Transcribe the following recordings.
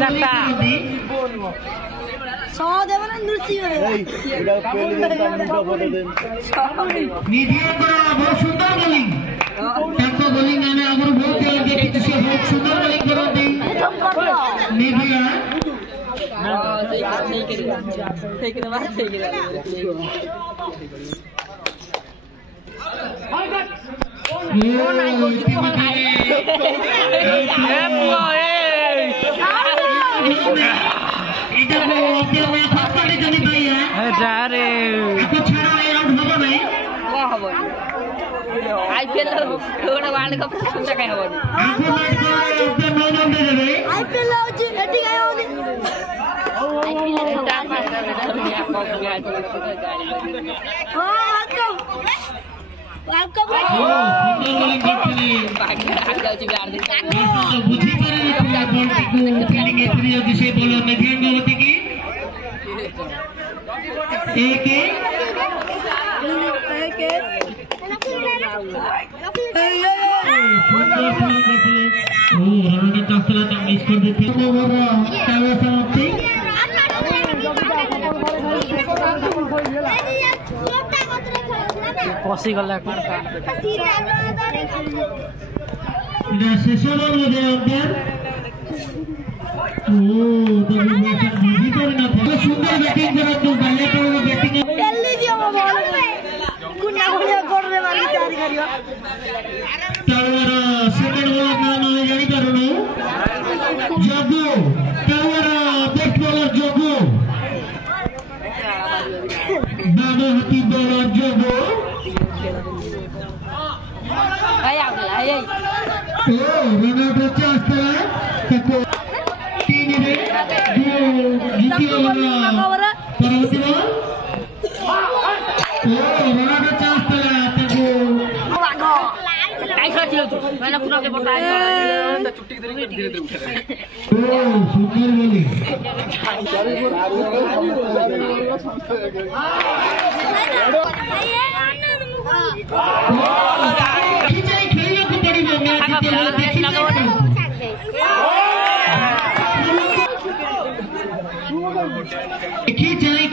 चारटा सहदेवन नृत्य निधिया बहुत सुंदर बोलिंग ताको बोलिंग आने आगर बहुत देखि से बहुत सुंदर बोलिंग करते निधिया आईपीएल वर्ल्ड कप सुनता कहीं होगा आईपीएल होची एटी काय होनी पसी गला शेष बॉल बोधे अंपायर सुंदर बैटिंग करतु बैटिंग दिल्ली दियो बॉल कुना कुना कोडरे मारी तैयारी करियो तावर सेकंड बॉल नाम जानि पारुनु जगु तावर बेस्ट बॉलर जगु बाबू हाथी बॉलर जगु रनआउट होच्छे आस्ते ताको 3 रे 2 जितियो परवर्ती बॉल रनआउट होच्छे आस्ते ताको काय खेळतो तू मला पुन्हा के पडला चुट्टी धरी धीरे धीरे उठा सुंदर बोली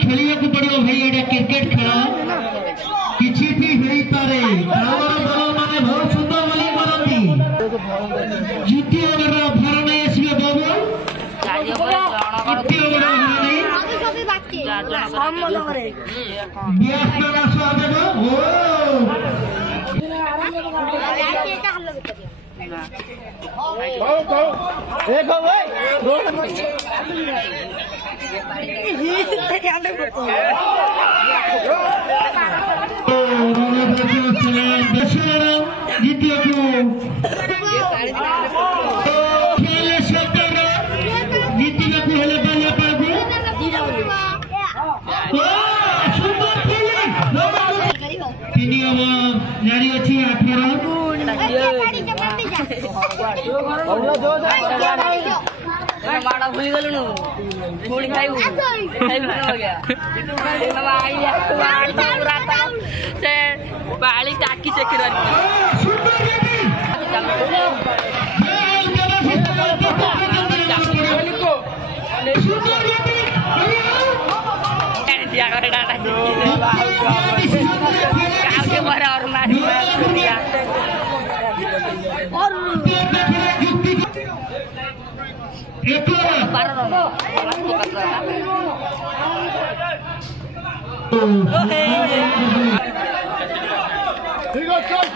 खेलिया को पड़ो भाई एटा क्रिकेट खेल किछि भी होई पारे तावर बल माने बहुत सुंदर बोलिंग करती जीती ओवर भरणे एसबी बाबू चारियो पर जीती ओवर भरणे सभी बाकी सम्मत करे 20 टका स्वादेव ओ देखो भाई जारी अच्छी माड़ा भूल गलु थोड़ी खाइबू हो गया से बाली टाकी से खिरा दिया करे डाटा के बारे और ना और ठीक है चल